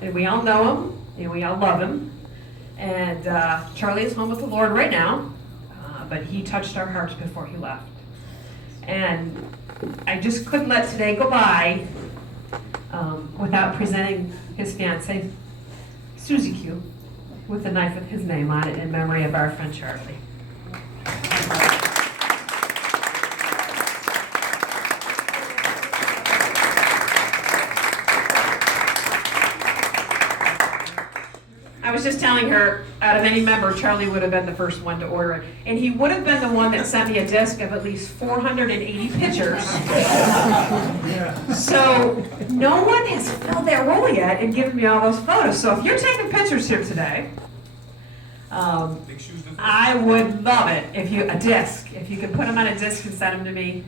and we all know him, and we all love him. And Charlie is home with the Lord right now, but he touched our hearts before he left. And I just couldn't let today go by without presenting his fiancée, Susie Q, with a knife with his name on it in memory of our friend Charlie. I was just telling her, out of any member, Charlie would have been the first one to order it. And he would have been the one that sent me a disc of at least 480 pictures. So no one has filled that role yet and given me all those photos. So if you're taking pictures here today, I would love it if you, a disc, if you could put them on a disc and send them to me.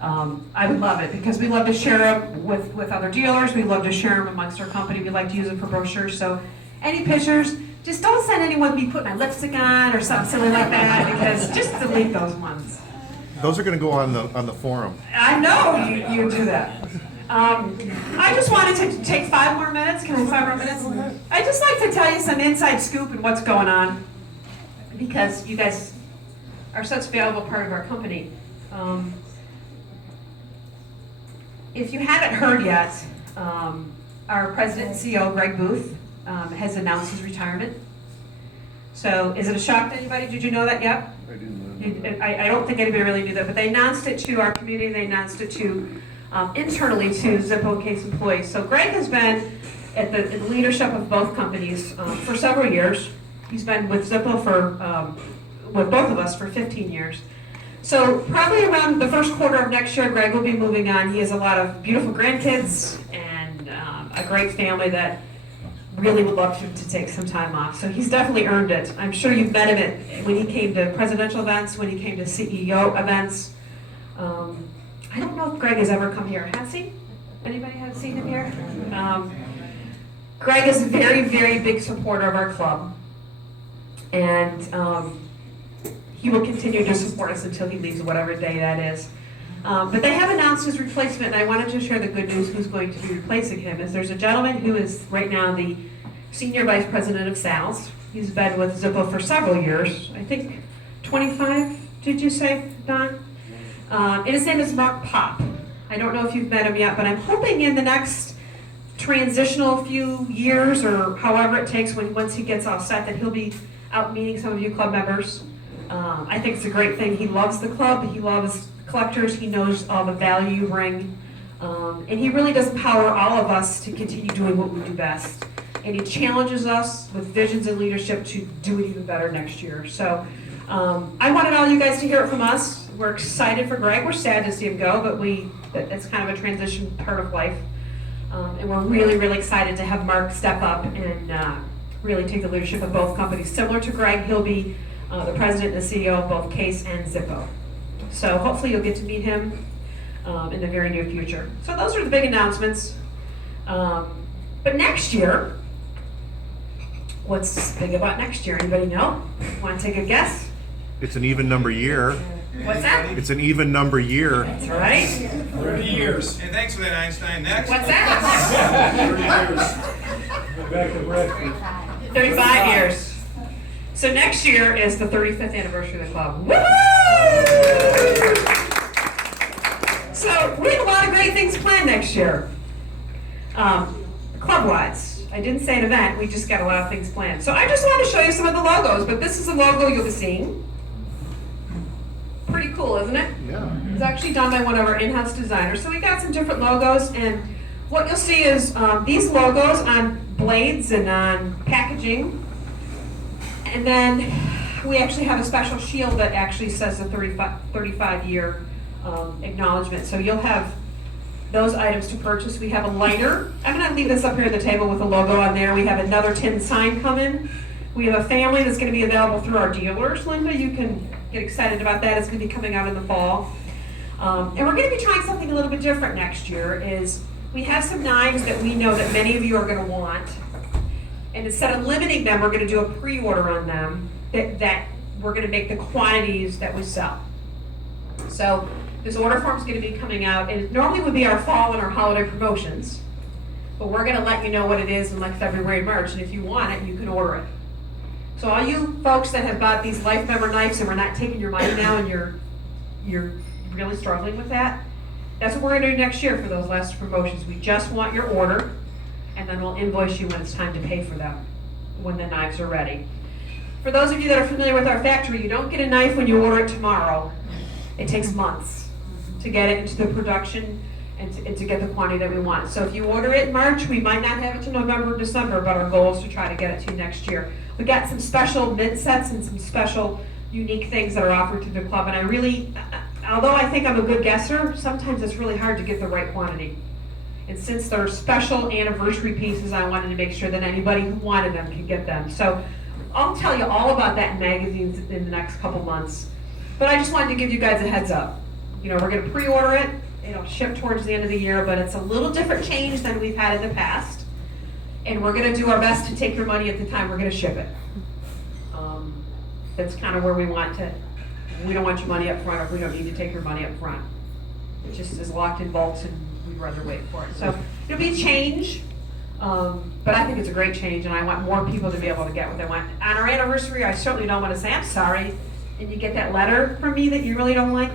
I would love it because we love to share them with other dealers. We love to share them amongst our company. We like to use them for brochures. So any pictures, just don't send anyone me putting my lipstick on or something silly like that, because just delete those ones. Those are going to go on the forum. I know you do that. I just wanted to take 5 more minutes. Can I have 5 more minutes? I'd just like to tell you some inside scoop and what's going on, because you guys are such a valuable part of our company. If you haven't heard yet, our president and CEO, Greg Booth, has announced his retirement. So is it a shock to anybody? Did you know that yet? I didn't know. I don't think anybody really knew that, but they announced it to our community, they announced it to internally to Zippo Case employees. So Greg has been at the leadership of both companies for several years. He's been with Zippo for, with both of us for 15 years. So probably around the first quarter of next year, Greg will be moving on. He has a lot of beautiful grandkids and a great family that really would love him to take some time off. So he's definitely earned it. I'm sure you've met him when he came to presidential events, when he came to CEO events. I don't know if Greg has ever come here. Has he? Anybody have seen him here? Greg is a very, very big supporter of our club. And he will continue to support us until he leaves, whatever day that is. But they have announced his replacement, and I wanted to share the good news who's going to be replacing him. Is there's a gentleman who is right now the Senior Vice President of Sales. He's been with Zippo for several years, I think 25, did you say, Don? And his name is Mark Pop. I don't know if you've met him yet, but I'm hoping in the next transitional few years, or however it takes once he gets all set, that he'll be out meeting some of you club members. I think it's a great thing. He loves the club, he loves collectors, he knows all the value you bring, and he really does empower all of us to continue doing what we do best. And he challenges us with visions and leadership to do it even better next year. So I wanted all you guys to hear it from us. We're excited for Greg. We're sad to see him go, but it's kind of a transition part of life. And we're really, really excited to have Mark step up and really take the leadership of both companies. Similar to Greg, he'll be the president and the CEO of both Case and Zippo. So hopefully you'll get to meet him in the very near future. So those are the big announcements. But next year, what's big about next year? Anybody know? Want to take a guess? It's an even number year. What's that? It's an even number year. That's right. 30 years. Hey, thanks for that, Einstein. Next. What's that? 30 years. Back to breakfast. 35 years. So next year is the 35th anniversary of the club. Woohoo! So we have a lot of great things planned next year. Club-wise. I didn't say an event, we just got a lot of things planned. So I just want to show you some of the logos, but this is a logo you'll be seeing. Pretty cool, isn't it? Yeah. It's actually done by one of our in-house designers. So we got some different logos, and what you'll see is these logos on blades and on packaging. And then we actually have a special shield that actually says the 35-year acknowledgement. So you'll have those items to purchase. We have a lighter. I'm going to leave this up here at the table with a logo on there. We have another tin sign coming. We have a family that's going to be available through our dealers. Linda, you can get excited about that. It's going to be coming out in the fall. And we're going to be trying something a little bit different next year. Is we have some knives that we know that many of you are going to want. And instead of limiting them, we're going to do a pre-order on them that we're going to make the quantities that we sell. So this order form is going to be coming out, and it normally would be our fall and our holiday promotions. but we're gonna let you know what it is in like February, March, and if you want it, you can order it. So all you folks that have bought these Life Member knives and we're not taking your money now and you're really struggling with that, that's what we're gonna do next year for those last promotions. We just want your order, and then we'll invoice you when it's time to pay for them, when the knives are ready. For those of you that are familiar with our factory, you don't get a knife when you order it tomorrow. It takes months to get it into the production and to get the quantity that we want. So if you order it in March, we might not have it till November or December, but our goal is to try to get it to you next year. We got some special mid sets and some special unique things that are offered to the club, and I really, although I think I'm a good guesser, sometimes it's really hard to get the right quantity. And since they're special anniversary pieces, I wanted to make sure that anybody who wanted them can get them. So I'll tell you all about that in magazines in the next couple months. But I just wanted to give you guys a heads up. You know, we're gonna pre-order it. It'll ship towards the end of the year, but it's a little different change than we've had in the past. And we're gonna do our best to take your money at the time we're gonna ship it. That's kind of where we want to, we don't want your money up front, or we don't need to take your money up front. It just is locked in vaults and we'd rather wait for it. So it'll be a change, but I think it's a great change, and I want more people to be able to get what they want. On our anniversary, I certainly don't want to say, I'm sorry, and you get that letter from me that you really don't like.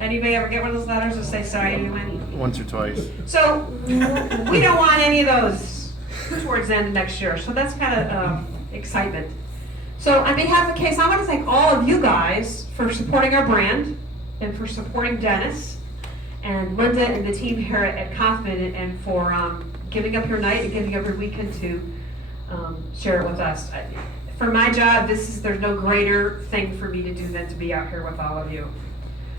Anybody ever get one of those letters that say sorry anyway? Once or twice. So we don't want any of those towards the end of next year. So that's kind of excitement. So on behalf of Case, I want to thank all of you guys for supporting our brand and for supporting Dennis and Linda and the team here at Kaufman, and for giving up your night and giving up your weekend to share it with us. For my job, there's no greater thing for me to do than to be out here with all of you.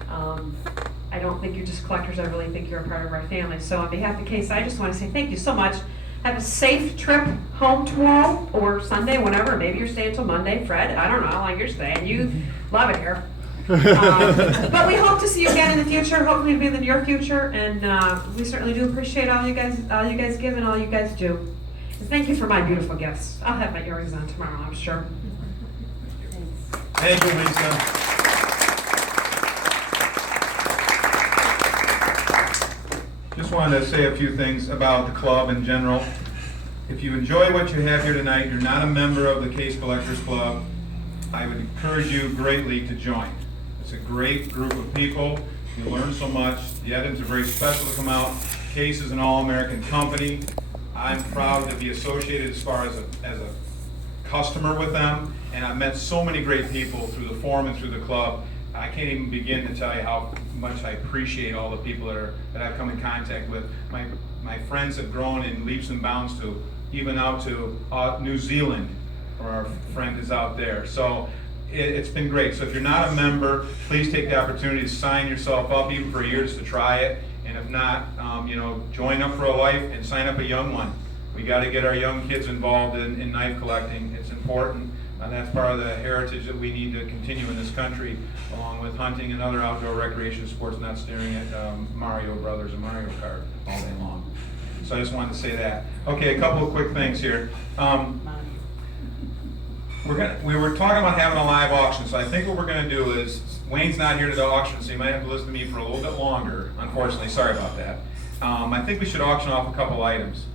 I don't think you're just collectors, I really think you're a part of our family. So on behalf of Case, I just want to say thank you so much. Have a safe trip home tomorrow or Sunday, whenever. Maybe you're staying till Monday. Fred, I don't know how long you're staying. You love it here. But we hope to see you again in the future, hopefully in the near future. And we certainly do appreciate all you guys give and all you guys do. And thank you for my beautiful gifts. I'll have my earrings on tomorrow, I'm sure. Thank you, Lisa. Just wanted to say a few things about the club in general. If you enjoy what you have here tonight, you're not a member of the Case Collectors Club, I would encourage you greatly to join. It's a great group of people. You learn so much. The items are very special to come out. Case is an all-American company. I'm proud to be associated as far as a customer with them, and I've met so many great people through the forum and through the club. I can't even begin to tell you how much I appreciate all the people that I've come in contact with. My friends have grown in leaps and bounds to even out to New Zealand, where our friend is out there. So it's been great. So if you're not a member, please take the opportunity to sign yourself up, even for a year, just to try it. And if not, join up for a life and sign up a young one. We got to get our young kids involved in knife collecting. It's important. And that's part of the heritage that we need to continue in this country, along with hunting and other outdoor recreation sports, not staring at Mario Brothers and Mario Kart all day long. So I just wanted to say that. Okay, a couple of quick things here. We were talking about having a live auction, so I think what we're going to do is, Wayne's not here to the auction, so you might have to listen to me for a little bit longer, unfortunately. Sorry about that. I think we should auction off a couple items.